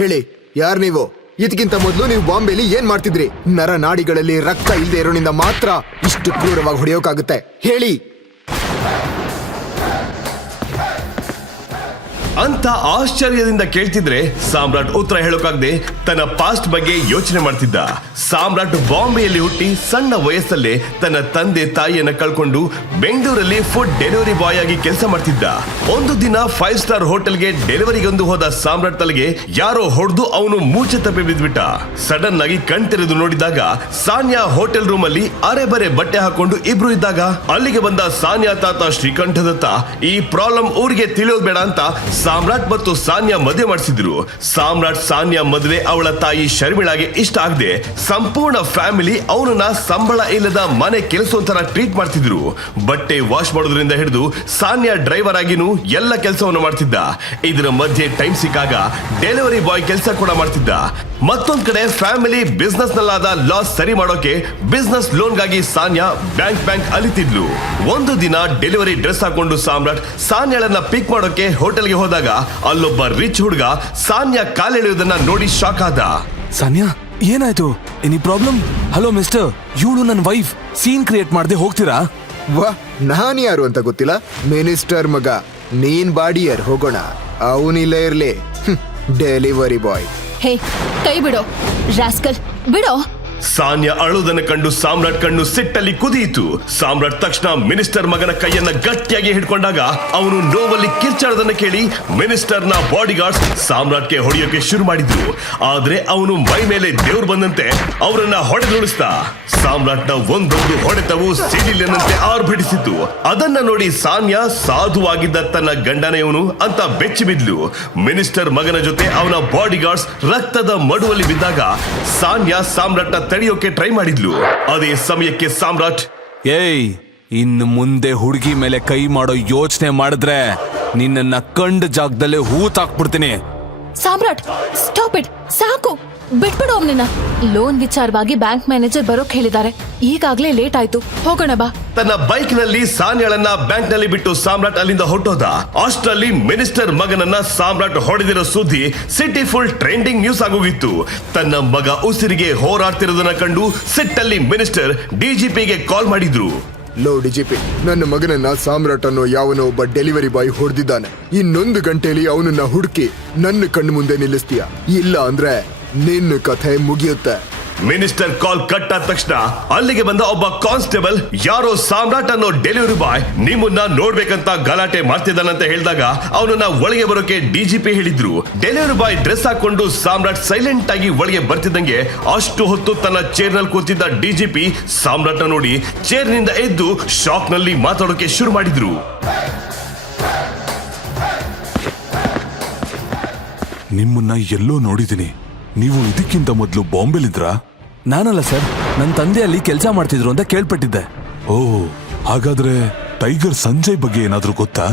ಹೇಳಿ, ಯಾರ್ ನೀವು? ಇದಕ್ಕಿಂತ ಮೊದಲು ನೀವು ಬಾಂಬೆಲಿ ಏನ್ ಮಾಡ್ತಿದ್ರಿ? ನರನಾಡಿಗಳಲ್ಲಿ ರಕ್ತ ಇಲ್ಲದೆ ಇರೋನಿಂದ ಮಾತ್ರ ಇಷ್ಟು ಕ್ರೂರವಾಗಿ ಹೊಡೆಯೋಕಾಗುತ್ತೆ. ಹೇಳಿ ಅಂತ ಆಶ್ಚರ್ಯದಿಂದ ಕೇಳ್ತಿದ್ರೆ ಸಾಮ್ರಾಟ್ ಉತ್ತರ ಹೇಳೋಕಾಗದೆ ತನ್ನ ಪಾಸ್ಟ್ ಬಗ್ಗೆ ಯೋಚನೆ ಮಾಡ್ತಿದ್ದ. ಸಾಮ್ರಾಟ್ ಬಾಂಬೆಯಲ್ಲಿ ಹುಟ್ಟಿ ಸಣ್ಣ ವಯಸ್ಸಲ್ಲೇ ತನ್ನ ತಂದೆ ತಾಯಿಯನ್ನ ಕಳ್ಕೊಂಡು ಬೆಂಗಳೂರಲ್ಲಿ ಫುಡ್ ಡೆಲಿವರಿ ಬಾಯ್ ಆಗಿ ಕೆಲಸ ಮಾಡ್ತಿದ್ದ. ಒಂದು ದಿನ 5 ಸ್ಟಾರ್ ಹೋಟೆಲ್ಗೆ ಡೆಲಿವರಿಗೊಂದು ಹೋದ ಸಾಮ್ರಾಟ್ ತಲೆಗೆ ಯಾರೋ ಹೊಡೆದು ಅವನು ಮೂರ್ಛೆ ತಪ್ಪಿ ಬಿದ್ಬಿಟ್ಟ. ಸಡನ್ ಆಗಿ ಕಣ್ ತೆರೆದು ನೋಡಿದಾಗ ಸಾನ್ಯಾ ಹೋಟೆಲ್ ರೂಮ್ ಅಲ್ಲಿ ಅರೆಬರೆ ಬಟ್ಟೆ ಹಾಕೊಂಡು ಇಬ್ರು ಇದ್ದಾಗ ಅಲ್ಲಿಗೆ ಬಂದ ಸಾನ್ಯಾ ತಾತ ಶ್ರೀಕಂಠದತ್ತ ಈ ಪ್ರಾಬ್ಲಮ್ ಊರಿಗೆ ತಿಳಿಯೋದು ಬೇಡ ಅಂತ ಸಾಮ್ರಾಟ್ ಮತ್ತು ಸಾನ್ಯಾ ಮದುವೆ ಮಾಡಿಸಿದ್ರು. ಸಾಮ್ರಾಟ್ ಸಾನ್ಯಾ ಮದುವೆ ಅವಳ ತಾಯಿ ಶರ್ಮಿಳಾಗೆ ಇಷ್ಟ ಆಗದೆ ಸಂಪೂರ್ಣ ಫ್ಯಾಮಿಲಿ ಅವನನ್ನ ಸಂಬಳ ಇಲ್ಲದ ಮನೆ ಕೆಲಸ ತರ ಟ್ರೀಟ್ ಮಾಡ್ತಿದ್ರು. ಬಟ್ಟೆ ವಾಶ್ ಮಾಡೋದ್ರಿಂದ ಹಿಡಿದು ಸಾನ್ಯಾ ಡ್ರೈವರ್ ಆಗಿನೂ ಎಲ್ಲ ಕೆಲಸವನ್ನು ಮಾಡ್ತಿದ್ದ. ಇದರ ಮಧ್ಯೆ ಟೈಮ್ ಸಿಕ್ಕಾಗ ಡೆಲಿವರಿ ಬಾಯ್ ಕೆಲಸ ಕೂಡ ಮಾಡ್ತಿದ್ದ. ಮತ್ತೊಂದ್ ಕಡೆ ಫ್ಯಾಮಿಲಿ ಬಿಸ್ನೆಸ್ ನಲ್ಲಾದ ಲಾಸ್ ಸರಿ ಮಾಡೋಕೆ ಬಿಸ್ನೆಸ್ ಲೋನ್ಗಾಗಿ ಸಾನ್ಯಾ ಬ್ಯಾಂಕ್ ಅಲಿತಿದ್ಲು. ಒಂದು ದಿನ ಡೆಲಿವರಿ ಡ್ರೆಸ್ ಹಾಕೊಂಡು ಸಾಮ್ರಾಟ್ ಸಾನ್ಯಾಳನ್ನ ಪಿಕ್ ಮಾಡೋಕೆ ಹೋಟೆಲ್ಗೆ ಹೋದಾಗ ಅಲ್ಲೊಬ್ಬ ರಿಚ್ ಹುಡುಗ ಸಾನ್ಯಾ ಕಾಲೆಳೆಯೋದನ್ನ ನೋಡಿ ಶಾಕ್ ಆದ. ಸಾನ್ಯಾ, ಏನಾಯ್ತು? Any problem? ಹಲೋ ಮಿಸ್ಟರ್, ಇವಳು ನನ್ನ ವೈಫ್. ಸೀನ್ ಕ್ರಿಯೇಟ್ ಮಾಡದೆ ಹೋಗ್ತೀರಾ? ವಾ, ನಾನ್ ಯಾರು ಅಂತ ಗೊತ್ತಿಲ್ಲ? ಮಿನಿಸ್ಟರ್ ಮಗ, ನೀನ್ ಬಾಡಿಯರ್. ಹೋಗೋಣ. ಅವನಿಲ್ಲೇ ಇರ್ಲಿ ಡೆಲಿವರಿ ಬಾಯ್. ಹೇ, ಕೈ ಬಿಡೋ ರಾಸ್ಕಲ್, ಬಿಡೋ. ಸಾನ್ಯಾ ಅಳುವುದನ್ನು ಕಂಡು ಸಾಮ್ರಾಟ್ ಕಣ್ಣು ಸಿಟ್ಟಲ್ಲಿ ಕುದಿಯಿತು. ಸಾಮ್ರಾಟ್ ತಕ್ಷಣ ಮಿನಿಸ್ಟರ್ ಮಗನ ಕೈಯನ್ನ ಗಟ್ಟಿಯಾಗಿ ಹಿಡ್ಕೊಂಡಾಗ ಅವನು ನೋವಲ್ಲಿ ಕಿರ್ಚಾಡೋದನ್ನ ಕೇಳಿ ಮಿನಿಸ್ಟರ್ ನ ಬಾಡಿ ಗಾರ್ಡ್ಸ್ ಸಾಮ್ರಾಟ್ಗೆ ಹೊಡೆಯೋಕೆ ಶುರು ಮಾಡಿದ್ರು. ಆದ್ರೆ ಅವನು ಮೈ ಮೇಲೆ ದೇವ್ರು ಬಂದಂತೆ ಅವರನ್ನ ಹೊಡೆದುಳಿಸ್ತಾ. ಸಾಮ್ರಾಟ್ ನ ಒಂದೊಂದು ಹೊಡೆತವು ಸಿಡಿಲಿನಂತೆ ಆರ್ಭಟಿಸಿತು. ಅದನ್ನ ನೋಡಿ ಸಾನ್ಯಾ ಸಾಧುವಾಗಿದ್ದ ತನ್ನ ಗಂಡನೆಯವನು ಅಂತ ಬೆಚ್ಚಿ ಬಿದ್ಲು. ಮಿನಿಸ್ಟರ್ ಮಗನ ಜೊತೆ ಅವನ ಬಾಡಿ ಗಾರ್ಡ್ಸ್ ರಕ್ತದ ಮಡುವಲ್ಲಿ ಬಿದ್ದಾಗ ಸಾನ್ಯಾ ಸಾಮ್ರಾಟ್ ತಡೆಯೋಕೆ ಟ್ರೈ ಮಾಡಿದ್ಲು. ಅದೇ ಸಮಯಕ್ಕೆ ಸಾಮ್ರಾಟ್, ಏಯ್, ಇನ್ನು ಮುಂದೆ ಹುಡುಗಿ ಮೇಲೆ ಕೈ ಮಾಡೋ ಯೋಚನೆ ಮಾಡಿದ್ರೆ ನಿನ್ನ ಕಂಡ ಜಾಗದಲ್ಲೇ ಹೂತಾಕ್ಬಿಡ್ತೀನಿ. ಸಾಮ್ರಾಟ್, ಸ್ಟಾಪ್ ಇಟ್. ಸಾಕು, ಬಿಟ್ಬಿಡು ಅವನನ್ನ. ಲೋನ್ ವಿಚಾರವಾಗಿ ಬ್ಯಾಂಕ್ ಮ್ಯಾನೇಜರ್ ಬರೋಕ್ ಹೇಳಿದ್ದಾರೆ. ಈಗಾಗ್ಲೇ ಲೇಟ್ ಆಯ್ತು, ಹೋಗೋಣ ಬಾ. ತನ್ನ ಬೈಕ್ ನಲ್ಲಿ ಸಾನ್ಯಾಳನ್ನ ಬ್ಯಾಂಕ್ ನಲ್ಲಿ ಬಿಟ್ಟು ಸಾಮ್ರಾಟ್ ಅಲ್ಲಿಂದ ಹೊರಟೋದ. ಅಷ್ಟರಲ್ಲಿ ಮಿನಿಸ್ಟರ್ ಮಗನನ್ನ ಸಾಮ್ರಾಟ್ ಹೊಡೆದಿರೋ ಸುದ್ದಿ ಸಿಟಿ ಫುಲ್ ಟ್ರೆಂಡಿಂಗ್ ನ್ಯೂಸ್ ಆಗೋಗಿತ್ತು. ತನ್ನ ಮಗ ಉಸಿರಿಗೆ ಹೋರಾಡ್ತಿರೋದನ್ನ ಕಂಡು ಸಿಟ್ಟಲ್ಲಿ ಮಿನಿಸ್ಟರ್ ಡಿಜಿಪಿಗೆ ಕಾಲ್ ಮಾಡಿದ್ರು. ಲೋ ಡಿಜಿಪಿ, ನನ್ನ ಮಗನನ್ನ ಸಾಮ್ರಾಟ್ ಅನ್ನೋ ಯಾವನೋ ಒಬ್ಬ ಡೆಲಿವರಿ ಬಾಯ್ ಹೊಡೆದಿದ್ದಾನೆ. ಇನ್ನೊಂದು ಗಂಟೆಯಲ್ಲಿ ಅವನನ್ನ ಹುಡುಕಿ ನನ್ನ ಕಣ್ಣು ಮುಂದೆ ನಿಲ್ಲಿಸ್ತೀಯ, ಇಲ್ಲ ಅಂದ್ರೆ ನಿನ್ನ ಕಥೆ ಮುಗಿಯುತ್ತೆ. ಮಿನಿಸ್ಟರ್ ಕಾಲ್ ಕಟ್ ಆದ ತಕ್ಷಣ ಅಲ್ಲಿಗೆ ಬಂದ ಒಬ್ಬ ಕಾನ್ಸ್ಟೇಬಲ್ ಯಾರೋ ಸಾಮ್ರಾಟ್ ಅನ್ನೋ ಡೆಲಿವರಿ ಬಾಯ್ ನಿಮ್ಮನ್ನ ನೋಡ್ಬೇಕಂತ ಗಲಾಟೆ ಮಾಡ್ತಿದ್ದಾನಂತ ಹೇಳಿದಾಗ ಅವನನ್ನ ಒಳಗೆ ಬರೋಕೆ ಡಿಜಿಪಿ ಹೇಳಿದ್ರು. ಡೆಲಿವರಿ ಬಾಯ್ ಡ್ರೆಸ್ ಹಾಕೊಂಡು ಸಾಮ್ರಾಟ್ ಸೈಲೆಂಟ್ ಆಗಿ ಒಳಗೆ ಬರ್ತಿದ್ದಂಗೆ ಅಷ್ಟು ಹೊತ್ತು ತನ್ನ ಚೇರ್ ನಲ್ಲಿ ಕೂತಿದ್ದ ಡಿಜಿಪಿ ಸಾಮ್ರಾಟ್ ನೋಡಿ ಚೇರ್ ನಿಂದ ಎದ್ದು ಶಾಕ್ ನಲ್ಲಿ ಮಾತಾಡೋಕೆ ಶುರು ಮಾಡಿದ್ರು. ನಿಮ್ಮನ್ನ ಎಲ್ಲೋ ನೋಡಿದ್ದೀನಿ. ನೀವು ಇದಕ್ಕಿಂತ ಮೊದಲು ಬಾಂಬೆಲಿದ್ರಾ? ನಾನಲ್ಲ ಸರ್, ನನ್ನ ತಂದೆ ಅಲ್ಲಿ ಕೆಲಸ ಮಾಡ್ತಿದ್ರು ಅಂತ ಕೇಳ್ಪಟ್ಟಿದ್ದೆ. ಓ, ಹಾಗಾದ್ರೆ ಟೈಗರ್ ಸಂಜಯ್ ಬಗ್ಗೆ ಏನಾದ್ರೂ ಗೊತ್ತಾ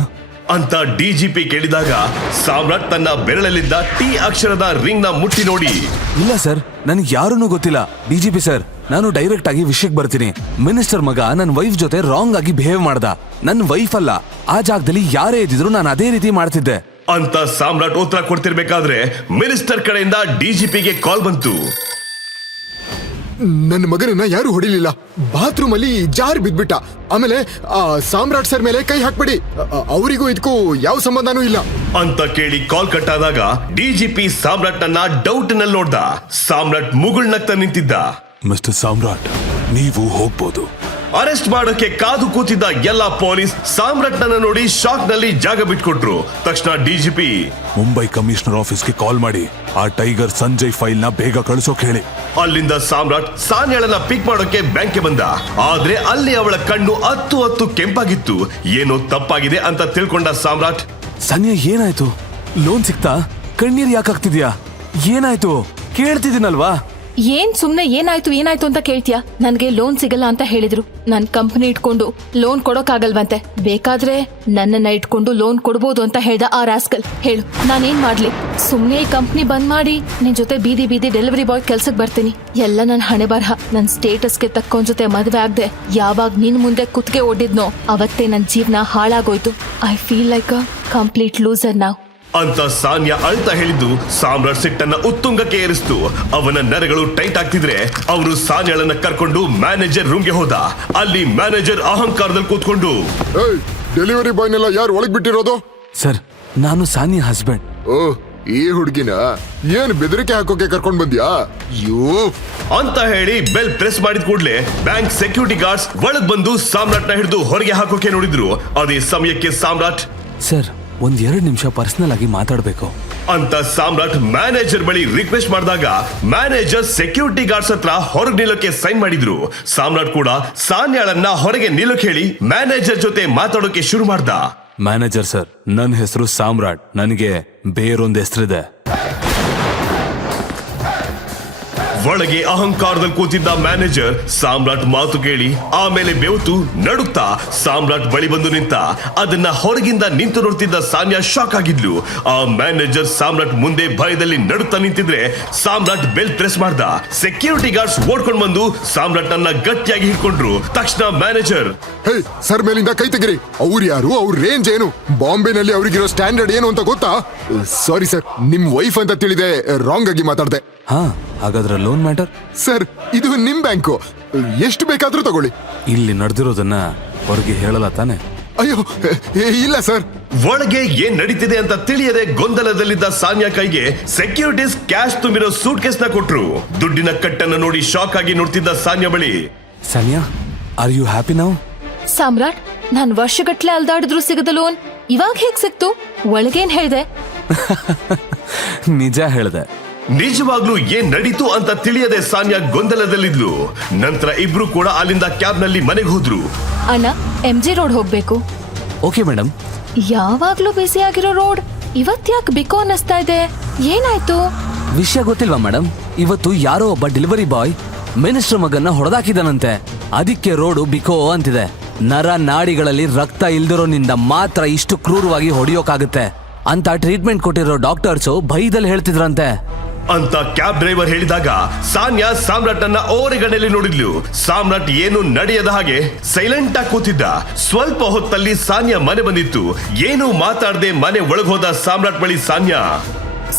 ಅಂತ ಡಿಜಿಪಿ ಕೇಳಿದಾಗ ಸಾಮ್ರಾಟ್ ತನ್ನ ಬೆರಳಲ್ಲಿದ್ದ ಟಿ ಅಕ್ಷರದ ರಿಂಗ್ ನ ಮುಟ್ಟಿ ನೋಡಿ, ಇಲ್ಲ ಸರ್, ನನಗೆ ಯಾರನ್ನೂ ಗೊತ್ತಿಲ್ಲ. ಡಿಜಿಪಿ ಸರ್, ನಾನು ಡೈರೆಕ್ಟ್ ಆಗಿ ವಿಷಯಕ್ಕೆ ಬರ್ತೀನಿ. ಮಿನಿಸ್ಟರ್ ಮಗ ನನ್ನ ವೈಫ್ ಜೊತೆ ರಾಂಗ್ ಆಗಿ ಬಿಹೇವ್ ಮಾಡ್ದ. ನನ್ನ ವೈಫ್ ಅಲ್ಲ, ಆ ಜಾಗದಲ್ಲಿ ಯಾರೇ ಇದ್ದಿದ್ರು ನಾನು ಅದೇ ರೀತಿ ಮಾಡ್ತಿದ್ದೆ ಅಂತ ಸಾಮ್ರಾಟ್ ಉತ್ತರ ಕೊಡ್ತಿರ್ಬೇಕಾದ್ರೆ ಮಿನಿಸ್ಟರ್ ಕಡೆಯಿಂದ ಡಿಜಿಪಿಗೆ ಕಾಲ್ ಬಂತು. ನನ್ನ ಮಗನನ್ನ ಯಾರು ಹೊಡಿಲಿಲ್ಲ, ಬಾತ್ರೂಮ್ ಅಲ್ಲಿ ಜಾರ್ ಬಿದ್ಬಿಟ್ಟ. ಆಮೇಲೆ ಆ ಸಾಮ್ರಾಟ್ ಸರ್ ಮೇಲೆ ಕೈ ಹಾಕ್ಬಿಡಿ, ಅವರಿಗೂ ಇದಕ್ಕೂ ಯಾವ ಸಂಬಂಧನೂ ಇಲ್ಲ ಅಂತ ಕೇಳಿ ಕಾಲ್ ಕಟ್ ಆದಾಗ ಡಿಜಿಪಿ ಸಾಮ್ರಾಟ್ ನನ್ನ ಡೌಟ್ ನಲ್ಲಿ ನೋಡ್ದ. ಸಾಮ್ರಾಟ್ ಮುಗುಳ್ನಗ್ತಾ ನಿಂತಿದ್ದ. ಮಿಸ್ಟರ್ ಸಾಮ್ರಾಟ್, ನೀವು ಹೋಗ್ಬೋದು. ಅರೆಸ್ಟ್ ಮಾಡೋಕೆ ಕಾದು ಕೂತಿದ್ದ ಎಲ್ಲ ಪೊಲೀಸ್ ಸಾಮ್ರಾಟ್ ನನ್ನ ನೋಡಿ ಶಾಕ್ ನಲ್ಲಿ ಜಾಗ ಬಿಟ್ಕೊಟ್ರು. ತಕ್ಷಣ ಡಿಜಿಪಿ ಮುಂಬೈ ಕಮಿಷನರ್ ಆಫೀಸ್ಗೆ ಕಾಲ್ ಮಾಡಿ ಆ ಟೈಗರ್ ಸಂಜಯ್ ಫೈಲ್ ನ ಬೇಗ ಕಳಿಸೋಕ್ ಹೇಳಿ. ಅಲ್ಲಿಂದ ಸಾಮ್ರಾಟ್ ಸಾನ್ಯಾಳನ್ನ ಪಿಕ್ ಮಾಡೋಕೆ ಬ್ಯಾಂಕ್ಗೆ ಬಂದ. ಆದ್ರೆ ಅಲ್ಲಿ ಅವಳ ಕಣ್ಣು ಹತ್ತು ಕೆಂಪಾಗಿತ್ತು. ಏನೋ ತಪ್ಪಾಗಿದೆ ಅಂತ ತಿಳ್ಕೊಂಡ ಸಾಮ್ರಾಟ್, ಸಾನ್ಯಾ, ಏನಾಯ್ತು? ಲೋನ್ ಸಿಕ್ತಾ? ಕಣ್ಣೀರ್ ಯಾಕಾಗ್ತಿದ್ಯಾ? ಏನಾಯ್ತು? ಕೇಳ್ತಿದ್ದೀನಲ್ವಾ? ಏನ್ ಸುಮ್ನೆ ಏನಾಯ್ತು ಅಂತ ಕೇಳ್ತೀಯಾ? ನನ್ಗೆ ಲೋನ್ ಸಿಗಲ್ಲ ಅಂತ ಹೇಳಿದ್ರು. ನನ್ ಕಂಪನಿ ಇಟ್ಕೊಂಡು ಲೋನ್ ಕೊಡೋಕಾಗಲ್ವಂತೆ. ಬೇಕಾದ್ರೆ ನನ್ನನ್ನ ಇಟ್ಕೊಂಡು ಲೋನ್ ಕೊಡ್ಬೋದು ಅಂತ ಹೇಳ್ದ ಆ ರಾಸ್ಕಲ್. ಹೇಳು, ನಾನೇನ್ ಮಾಡ್ಲಿ? ಸುಮ್ನೆ ಈ ಕಂಪ್ನಿ ಬಂದ್ ಮಾಡಿ ನಿನ್ ಜೊತೆ ಬೀದಿ ಡೆಲಿವರಿ ಬಾಯ್ ಕೆಲ್ಸಕ್ ಬರ್ತೀನಿ. ಎಲ್ಲ ನನ್ ಹಣೆ ಬರಹ. ನನ್ ಸ್ಟೇಟಸ್ಗೆ ತಕ್ಕೊಂಡ್ ಜೊತೆ ಮದ್ವೆ ಆಗ್ದೆ ಯಾವಾಗ ನಿನ್ ಮುಂದೆ ಕುತ್ಗೆ ಓಡಿದ್ನೋ ಅವತ್ತೇ ನನ್ ಜೀವನ ಹಾಳಾಗೋಯ್ತು. I feel like a complete loser ನಾವ್. ಅಂತ ಸಾನ್ಯಾ ಅಳ್ತಾ ಹೇಳಿದ್ದು ಸಾಮ್ರಾಟ್ ಸಿಟ್ಟನ್ನ ಉತ್ತುಂಗಕ್ಕೆ ಏರಿಸ್ತು. ಅವನ ನರಗಳು ಟೈಟ್ ಆಗ್ತಿದ್ರೆ ಅವನು ಸಾನ್ಯಾಳನ್ನ ಕರ್ಕೊಂಡು ಮ್ಯಾನೇಜರ್ ರೂಮ್ಗೆ ಹೋದ. ಅಲ್ಲಿ ಮ್ಯಾನೇಜರ್ ಅಹಂಕಾರದಲ್ಲಿ ಕೂತ್ಕೊಂಡು, ಡೆಲಿವರಿ ಬಾಯ್ನೆಲ್ಲ ಯಾರು ಒಳಗ್ ಬಿಟ್ಟಿರೋದು? ಸರ್, ನಾನು ಸಾನಿಯಾ ಹಸ್ಬೆಂಡ್. ಓ, ಈ ಹುಡ್ಗಿನ ಏನ್ ಬೆದರಿಕೆ ಹಾಕೋಕೆ ಕರ್ಕೊಂಡ್ ಬಂದ್ಯಾ? ಅಂತ ಹೇಳಿ ಬೆಲ್ ಪ್ರೆಸ್ ಮಾಡಿದ ಕೂಡಲೇ ಬ್ಯಾಂಕ್ ಸೆಕ್ಯೂರಿಟಿ ಗಾರ್ಡ್ಸ್ ಒಳಗ್ ಬಂದು ಸಾಮ್ರಾಟ್ನ ಹಿಡಿದು ಹೊರಗೆ ಹಾಕೋಕೆ ನೋಡಿದ್ರು. ಅದೇ ಸಮಯಕ್ಕೆ ಸಾಮ್ರಾಟ್, ಸರ್, ಒಂದ್ 2 ನಿಮಿಷ ಪರ್ಸನಲ್ ಆಗಿ ಮಾತಾಡ್ಬೇಕು ಅಂತ ಸಾಮ್ರಾಟ್ ಮ್ಯಾನೇಜರ್ ಬಳಿ ರಿಕ್ವೆಸ್ಟ್ ಮಾಡಿದಾಗ ಮ್ಯಾನೇಜರ್ ಸೆಕ್ಯೂರಿಟಿ ಗಾರ್ಡ್ಸ್ ಹತ್ರ ಹೊರಗೆ ನಿಲ್ಲೋಕೆ ಸೈನ್ ಮಾಡಿದ್ರು. ಸಾಮ್ರಾಟ್ ಕೂಡ ಸಾನ್ಯಾಳನ್ನ ಹೊರಗೆ ನಿಲ್ಲೋಕೆ ಹೇಳಿ ಮ್ಯಾನೇಜರ್ ಜೊತೆ ಮಾತಾಡೋಕೆ ಶುರು ಮಾಡ್ದ. ಮ್ಯಾನೇಜರ್ ಸರ್, ನನ್ನ ಹೆಸರು ಸಾಮ್ರಾಟ್. ನನಗೆ ಬೇರೊಂದು ಹೆಸರಿದೆ. ಒಳಗೆ ಅಹಂಕಾರದಲ್ಲಿ ಕೂತಿದ್ದ ಮ್ಯಾನೇಜರ್ ಸಾಮ್ರಾಟ್ ಮಾತು ಕೇಳಿ ಆಮೇಲೆ ಬೆವತು ನಡುತ್ತಾ ಸಾಮ್ರಾಟ್ ಬಳಿ ಬಂದು ನಿಂತ. ಅದನ್ನ ಹೊರಗಿಂದ ನಿಂತು ನೋಡ್ತಿದ್ದ ಸಾನ್ಯಾ ಶಾಕ್ ಆಗಿದ್ಲು. ಆ ಮ್ಯಾನೇಜರ್ ಸಾಮ್ರಾಟ್ ಮುಂದೆ ಭಯದಲ್ಲಿ ನಡುತ್ತಾ ನಿಂತಿದ್ರೆ ಸಾಮ್ರಾಟ್ ಬೆಲ್ ಪ್ರೆಸ್ ಮಾಡ್ದ. ಸೆಕ್ಯೂರಿಟಿ ಗಾರ್ಡ್ಸ್ ಓಡ್ಕೊಂಡು ಬಂದು ಸಾಮ್ರಾಟ್ ನನ್ನ ಗಟ್ಟಿಯಾಗಿ ಹಿಡ್ಕೊಂಡ್ರು. ತಕ್ಷಣ ಮ್ಯಾನೇಜರ್, ಹೇ, ಸರ್ ಮೇಲಿಂದ ಕೈ ತೆಗಿರಿ. ಅವ್ರು ಯಾರು? ಅವ್ರ ರೇಂಜ್ ಏನು? ಬಾಂಬೆನಲ್ಲಿ ಅವ್ರಿಗಿರೋ ಸ್ಟ್ಯಾಂಡರ್ಡ್ ಏನು ಅಂತ ಗೊತ್ತಾ? ಸಾರಿ ಸರ್, ನಿಮ್ ವೈಫ್ ಅಂತ ತಿಳಿದೆ ರಾಂಗ್ ಆಗಿ ಮಾತಾಡ್ದೆ. ಹಾ, ಹಾಗಾದ್ರೆ ಲೋನ್ ಮ್ಯಾಟರ್? ಸರ್, ಇದು ನಿಮ್ ಬ್ಯಾಂಕು, ಎಷ್ಟು ಬೇಕಾದ್ರೂ ತಗೊಳ್ಳಿ. ಇಲ್ಲಿ ನಡೆದಿರೋದನ್ನ ಹೊರಗೆ ಹೇಳಲ್ಲ ತಾನೆ? ಅಯ್ಯೋ, ಇಲ್ಲ ಸರ್. ಒಳಗೆ ಏನ್ ನಡೀತಿದೆ ಅಂತ ತಿಳಿಯದೆ ಗೊಂದಲದಲ್ಲಿದ್ದ ಸಾನ್ಯಾ ಕೈಗೆ ಸೆಕ್ಯೂರಿಟೀಸ್ ಕ್ಯಾಶ್ ತುಂಬಿರೋ ಸೂಟ್ ಕೇಸ್ ನ ಕೊಟ್ರು. ದುಡ್ಡಿನ ಕಟ್ಟನ್ನು ನೋಡಿ ಶಾಕ್ ಆಗಿ ನೋಡ್ತಿದ್ದ ಸಾನ್ಯಾ ಬಳಿ, Saniya, are you happy now? Samrat, ನಾನ್ ವರ್ಷಗಟ್ಲೆ ಅಲ್ದಾಡಿದ್ರು ಸಿಗದ ಲೋನ್ ಇವಾಗ ಹೇಗ್ ಸಿಕ್ತು? ಒಳಗೇನ್ ಹೇಳ್ದೆ? ನಿಜ ಹೇಳ್ದೆ. ನಿಜವಾಗ್ಲೂ ಏನ್ ನಡೀತು ಅಂತ ತಿಳಿಯದೆ ಸಾನ್ಯಾ ಗೊಂದಲದಲ್ಲಿದ್ಲು. ನಂತರ ಇಬ್ರು ಕೂಡ ಅಲ್ಲಿಂದ ಕ್ಯಾಬ್ ನಲ್ಲಿ ಮನೆಗೆ ಹೋದ್ರು. ಅಣ್ಣ, MG ರೋಡ್ ಹೋಗ್ಬೇಕು. Okay madam. ಯಾವಾಗ್ಲೂ ಬಿಸಿ ಆಗಿರೋ ರೋಡ್ ಇವತ್ತ್ಯಾಕ್ ಬಿಕೋ ಅನ್ನಿಸ್ತಾ ಇದೆ? ಏನಾಯ್ತು? ವಿಷಯ ಗೊತ್ತಿಲ್ವಾ ಮೇಡಮ್? ಇವತ್ತು ಯಾರೋ ಒಬ್ಬ ಡೆಲಿವರಿ ಬಾಯ್ ಮಿನಿಸ್ಟರ್ ಮಗನ್ನ ಹೊಡೆದಾಕಿದಾನಂತೆ. ಅದಕ್ಕೆ ರೋಡು ಬಿಕೋ ಅಂತಿದೆ. ನರ ನಾಡಿಗಳಲ್ಲಿ ರಕ್ತ ಇಲ್ದಿರೋನಿಂದ ಮಾತ್ರ ಇಷ್ಟು ಕ್ರೂರವಾಗಿ ಹೊಡೆಯೋಕಾಗುತ್ತೆ ಅಂತ ಟ್ರೀಟ್ಮೆಂಟ್ ಕೊಟ್ಟಿರೋ ಡಾಕ್ಟರ್ಸು ಭಯದಲ್ಲಿ ಹೇಳ್ತಿದ್ರಂತೆ ಅಂತ ಕ್ಯಾಬ್ ಡ್ರೈವರ್ ಹೇಳಿದಾಗ ಸಾನ್ಯಾ ಸಾಮ್ರಾಟ್ ಅನ್ನ ಓರೆಗಣ್ಣಲ್ಲಿ ನೋಡಿದ್ಲು. ಸಾಮ್ರಾಟ್ ಏನು ನಡೆಯದ ಹಾಗೆ ಸೈಲೆಂಟ್ ಆಗಿ ಕೂತಿದ್ದ. ಸ್ವಲ್ಪ ಹೊತ್ತಲ್ಲಿ ಸಾನ್ಯಾ ಮನೆ ಬಂದಿತ್ತು. ಏನು ಮಾತಾಡದೆ ಮನೆ ಒಳಗ್ ಹೋದ ಸಾಮ್ರಾಟ್ ಬಳಿ ಸಾನ್ಯಾ,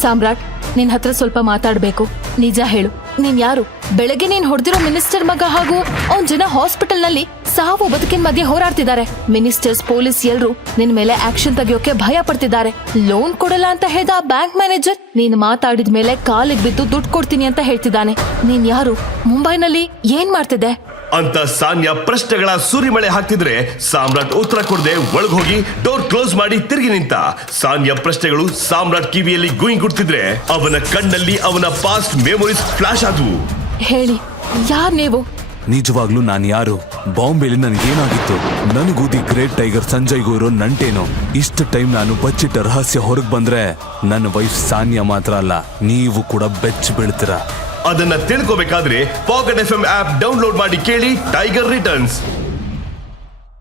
ಸಾಮ್ರಾಟ್, ನಿನ್ ಹತ್ರ ಸ್ವಲ್ಪ ಮಾತಾಡ್ಬೇಕು. ನಿಜ ಹೇಳು, ನೀನ್ ಯಾರು? ಬೆಳಗ್ಗೆ ನೀನ್ ಹೊಡೆದಿರೋ ಮಿನಿಸ್ಟರ್ ಮಗ ಹಾಗೂ ಅವ್ನ್ ಜನ ಹಾಸ್ಪಿಟಲ್ ನಲ್ಲಿ ಸಾವು ಬದುಕಿನ ಮಧ್ಯೆ ಹೋರಾಡ್ತಿದ್ದಾರೆ. ಮಿನಿಸ್ಟರ್ಸ್, ಪೊಲೀಸ್ ಎಲ್ರು ನಿನ್ ಮೇಲೆ ಆಕ್ಷನ್ ತೆಗಿಯೋಕೆ ಭಯ ಪಡ್ತಿದ್ದಾರೆ. ಲೋನ್ ಕೊಡಲ್ಲ ಅಂತ ಹೇಳ್ದ ಆ ಬ್ಯಾಂಕ್ ಮ್ಯಾನೇಜರ್ ನೀನ್ ಮಾತಾಡಿದ ಮೇಲೆ ಕಾಲಿಗೆ ಬಿದ್ದು ದುಡ್ಡು ಕೊಡ್ತೀನಿ ಅಂತ ಹೇಳ್ತಿದ್ದಾನೆ. ನೀನ್ ಯಾರು? ಮುಂಬೈನಲ್ಲಿ ಏನ್ ಮಾಡ್ತಿದ್ದೆ ಅಂತ ಸಾನ್ಯಾ ಪ್ರಶ್ನೆಗಳ ಸುರಿಮಳೆ ಹಾಕ್ತಿದ್ರೆ ಸಾಮ್ರಾಟ್ ಉತ್ತರ ಕೊಡದೆ ಒಳಗ್ ಹೋಗಿ ಡೋರ್ ಕ್ಲೋಸ್ ಮಾಡಿ ತಿರುಗಿ ನಿಂತ. ಸಾನ್ಯಾ ಪ್ರಶ್ನೆಗಳು ಸಾಮ್ರಾಟ್ ಕಿವಿಯಲ್ಲಿ ಗುಂಗುಡ್ತಿದ್ರೆ ಅವನ ಕಣ್ಣಲ್ಲಿ ಅವನ ಪಾಸ್ಟ್ ಮೆಮೊರೀಸ್ ಫ್ಲಾಶ್ ಆದ್ವು. ಹೇಳಿ, ಯಾರ್ ನೀವು? ನಿಜವಾಗ್ಲೂ ನಾನು ಯಾರು? ಬಾಂಬೆಲಿ ನನಗೇನಾಗಿತ್ತು? ನನಗೂ ದಿ ಗ್ರೇಟ್ ಟೈಗರ್ ಸಂಜಯ್ಗೂ ಇರೋ ನಂಟೇನು? ಇಷ್ಟು ಟೈಮ್ ನಾನು ಬಚ್ಚಿಟ್ಟ ರಹಸ್ಯ ಹೊರಗೆ ಬಂದ್ರೆ ನನ್ನ ವೈಫ್ ಸಾನ್ಯಾ ಮಾತ್ರ ಅಲ್ಲ, ನೀವು ಕೂಡ ಬೆಚ್ಚ ಬೀಳ್ತೀರಾ. ಅದನ್ನ ತಿಳ್ಕೋಬೇಕಾದ್ರೆ ಪಾಕೆಟ್ FM ಆಪ್ ಡೌನ್ಲೋಡ್ ಮಾಡಿ ಕೇಳಿ ಟೈಗರ್ ರಿಟರ್ನ್ಸ್.